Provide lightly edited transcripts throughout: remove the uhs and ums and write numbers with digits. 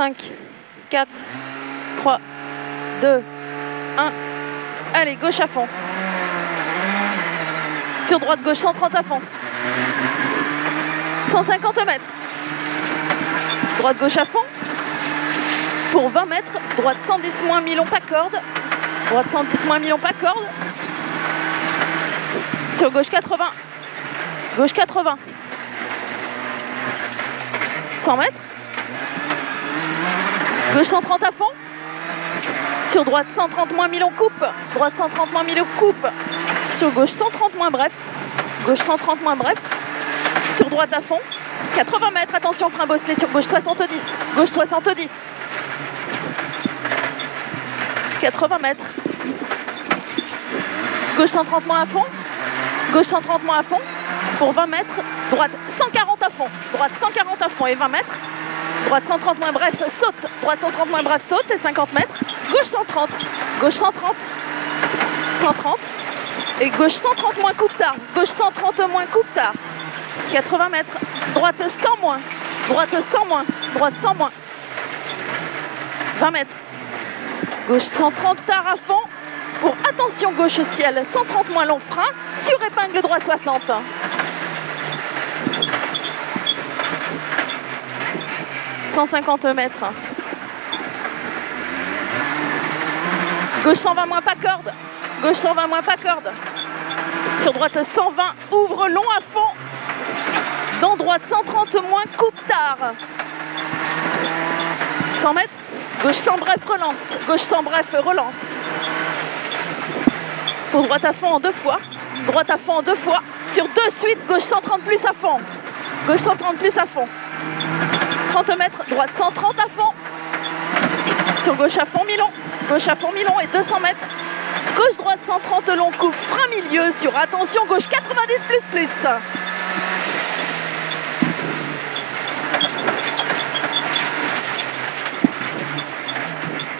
5, 4, 3, 2, 1. Allez, gauche à fond. Sur droite, gauche, 130 à fond. 150 mètres. Droite, gauche à fond. Pour 20 mètres, droite 110 moins 1000, pas corde. Droite 110 moins 1000, pas corde. Sur gauche 80. Gauche 80. 100 mètres. Gauche 130 à fond. Sur droite 130 moins 1000, coupe. Droite 130 moins 1000, coupe. Sur gauche 130 moins bref. Gauche 130 moins bref. Sur droite à fond. 80 mètres, attention, frein bosselé sur gauche 70. Gauche 70. 80 mètres. Gauche 130 moins à fond. Gauche 130 moins à fond. Pour 20 mètres, droite 140 à fond. Droite 140 à fond et 20 mètres. Droite 130 moins bref, saute. Droite 130 moins bref, saute et 50 mètres. Gauche 130. Gauche 130. 130. Et gauche 130 moins coupe tard. Gauche 130 moins coupe tard. 80 mètres. Droite 100 moins. Droite 100 moins. Droite 100 moins. 20 mètres. Gauche 130 tard à fond. Pour attention gauche au ciel. 130 moins long frein. Sur épingle droite 60. « 150 mètres. Gauche 120 moins pas corde. Gauche 120 moins pas corde. Sur droite 120, ouvre long à fond. Dans droite 130 moins coupe tard. 100 mètres. Gauche 100 bref relance. Gauche 100 bref relance. Pour droite à fond en 2 fois. Droite à fond en 2 fois. Sur 2 suites, gauche 130 plus à fond. Gauche 130 plus à fond. 30 mètres, droite 130 à fond. Sur gauche à fond, mi-long. Gauche à fond, mi-long et 200 mètres. Gauche, droite 130 long, coupe, frein milieu. Sur attention, gauche 90 plus.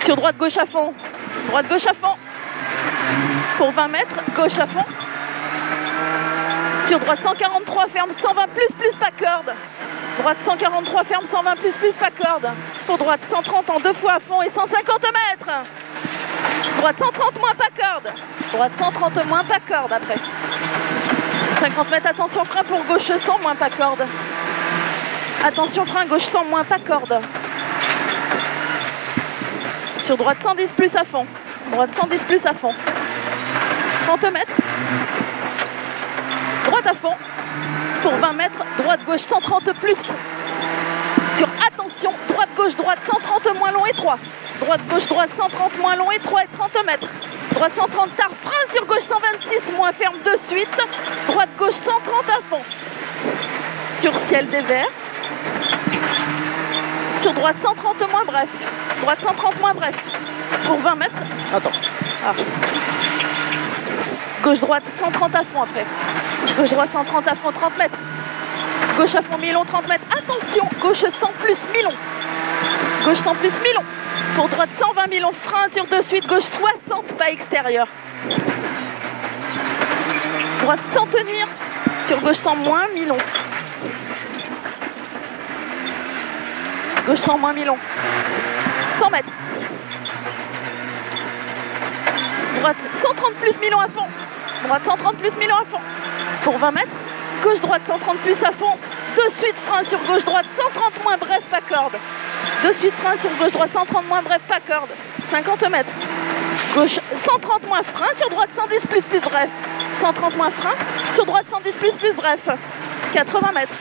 Sur droite, gauche à fond. Droite, gauche à fond. Pour 20 mètres, gauche à fond. Sur droite 143, ferme 120 plus pas corde. Droite 143, ferme 120 plus pas corde. Pour droite 130 en 2 fois à fond et 150 mètres. Droite 130 moins pas corde. Droite 130 moins pas corde après. 50 mètres, attention frein pour gauche 100 moins pas corde. Attention frein gauche 100 moins pas corde. Sur droite 110 plus à fond. Droite 110 plus à fond. 30 mètres. Droite à fond. Pour 20 mètres, droite-gauche 130 plus. Sur attention, droite-gauche, droite 130 moins long étroit. Droite-gauche, droite 130 moins long étroit et 30 mètres. Droite 130 tard, frein sur gauche 126 moins ferme de suite. Droite-gauche 130 à fond. Sur ciel des verts. Sur droite 130 moins bref. Droite 130 moins bref. Pour 20 mètres. Attends. Ah. Gauche-droite 130 à fond après. Gauche-droite 130 à fond, 30 mètres. Gauche à fond, mi-long, 30 mètres. Attention, gauche 100 plus mi-long. Gauche 100 plus mi-long. Pour droite 120 mi-long, frein sur 2 suites. Gauche 60, pas extérieur. Droite sans tenir. Sur gauche 100 moins mi-long. Gauche 100 moins mi-long. 100 mètres. Droite 130 plus mi-long à fond. Droite 130 plus mi-long à fond. Pour 20 mètres. Gauche-droite 130 plus à fond. 2 suites frein sur gauche-droite 130 moins bref pas corde. 2 suites frein sur gauche-droite 130 moins bref pas corde. 50 mètres. Gauche 130 moins frein sur droite 110 plus bref. 130 moins frein sur droite 110 plus bref. 80 mètres.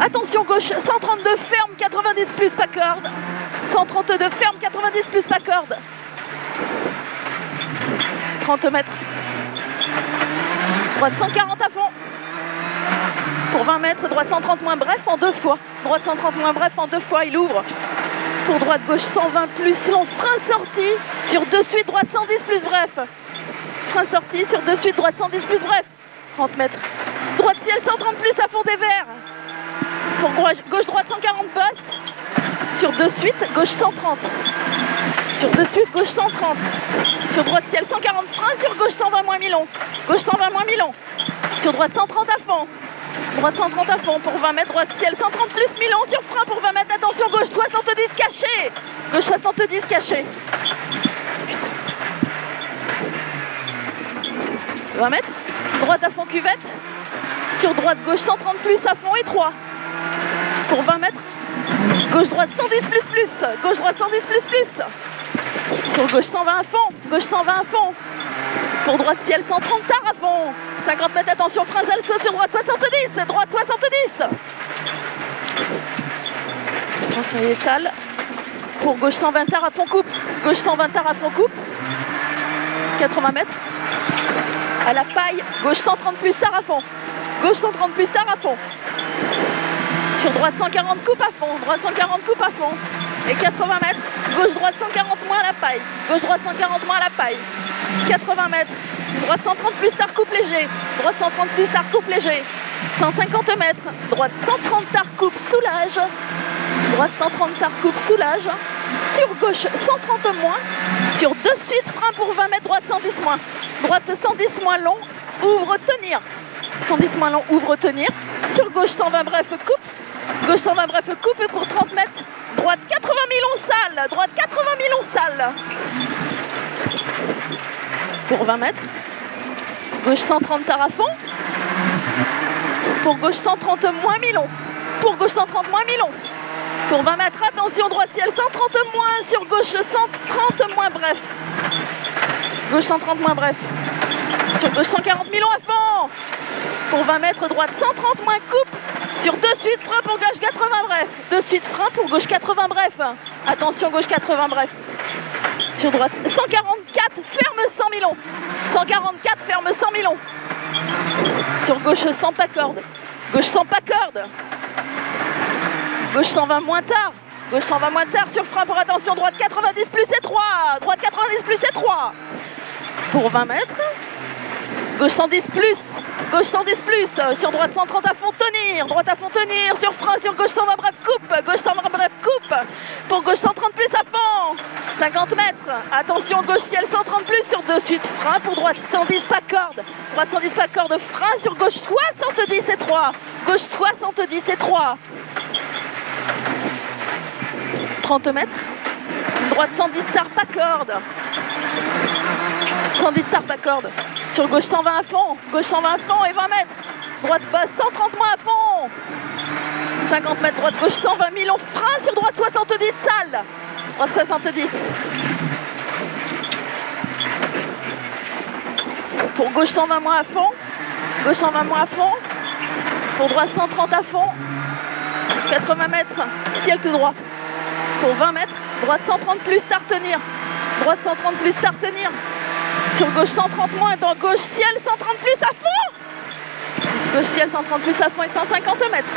Attention gauche 132 ferme 90 plus pas corde. 132 ferme 90 plus pas corde. 30 mètres. Droite 140 à fond. Pour 20 mètres, droite 130 moins bref en 2 fois. Droite 130 moins bref en 2 fois, il ouvre. Pour droite gauche 120 plus long, frein sorti. Sur 2 suites, droite 110 plus bref. Frein sorti, sur 2 suites, droite 110 plus bref. 30 mètres. Droite ciel 130 plus à fond des verts. Pour gauche droite 140 passe. Sur 2 suites, gauche 130. Sur 2 suites, gauche 130. Sur droite ciel 140 frein, sur gauche 120 moins mi-long. Gauche 120 moins mi-long. Sur droite 130 à fond. Droite 130 à fond pour 20 mètres, droite ciel 130 plus 1000 sur frein pour 20 mètres, attention gauche 70 caché. Gauche 70 caché. 20 mètres, droite à fond cuvette. Sur droite gauche 130 plus à fond étroit. Pour 20 mètres, gauche droite 110 plus plus, gauche droite 110 plus plus. Sur gauche 120 à fond, gauche 120 à fond. Pour droite ciel 130 tard à fond. 50 mètres, attention, frein, elle saute sur droite 70, droite 70. Attention, il est sale. Pour gauche 120 tard à fond coupe, gauche 120 tard à fond coupe. 80 mètres. À la paille, gauche 130 plus tard à fond. Gauche 130 plus tard à fond. Sur droite 140 coupe à fond, droite 140 coupe à fond. Et 80 mètres, gauche droite 140 moins à la paille. Gauche droite 140 moins à la paille. 80 mètres, droite 130 plus tard coupe léger. Droite 130 plus tard coupe léger. 150 mètres, droite 130 tard coupe soulage. Droite 130 tard coupe soulage. Sur gauche 130 moins. Sur de suite frein pour 20 mètres, droite 110 moins. Droite 110 moins long, ouvre tenir. 110 moins long, ouvre tenir. Sur gauche 120 bref coupe. Gauche 120 bref coupe et pour 30 mètres. Droite 80 000 sale. Droite 80 000 sale. Pour 20 mètres. Gauche 130 tard à fond. Pour gauche 130 moins mi-long. Pour gauche 130 moins mi-long. Pour 20 mètres, attention, droite ciel 130 moins. Sur gauche 130 moins bref. Gauche 130 moins bref. Sur gauche 140 000 à fond. Pour 20 mètres, droite 130 moins coupe. Sur de suite frein pour gauche 80 bref. De suite frein pour gauche 80 bref. Attention gauche 80 bref. Sur droite 144 ferme 100 000. 144 ferme 100 000. Sur gauche 100 pas corde. Gauche 100 pas corde. Gauche 120 moins tard. Gauche 120 moins tard sur frein pour attention droite 90 plus étroit. Droite 90 plus étroit. Pour 20 mètres. Gauche 110 plus. Gauche 110 plus, sur droite 130 à fond tenir, droite à fond tenir, sur frein, sur gauche 120 bref coupe, gauche 120 bref coupe, pour gauche 130 plus à fond, 50 mètres, attention gauche ciel 130 plus, sur de suite frein, pour droite 110 pas corde, droite 110 pas corde, frein, sur gauche 70 étroit, gauche 70 étroit, 30 mètres, droite 110 tard pas corde, 110 tard pas corde. Sur gauche 120 à fond, gauche 120 à fond et 20 mètres. Droite basse 130 moins à fond. 50 mètres, droite gauche 120 000 on frein sur droite 70 sale. Droite 70. Pour gauche 120 moins à fond. Gauche 120 moins à fond. Pour droite 130 à fond. 80 mètres, ciel tout droit. Pour 20 mètres, droite 130 plus tard tenir. Droite 130 plus tard tenir. Sur gauche 130 moins, dans gauche ciel 130 plus à fond. Gauche ciel 130 plus à fond et 150 mètres.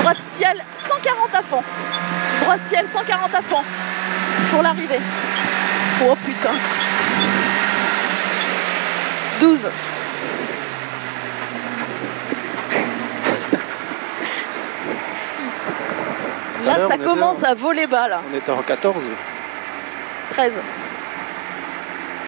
Droite ciel 140 à fond. Droite ciel 140 à fond. Pour l'arrivée. Oh putain. 12. Là ça commence à voler bas là. On était en 14. 13.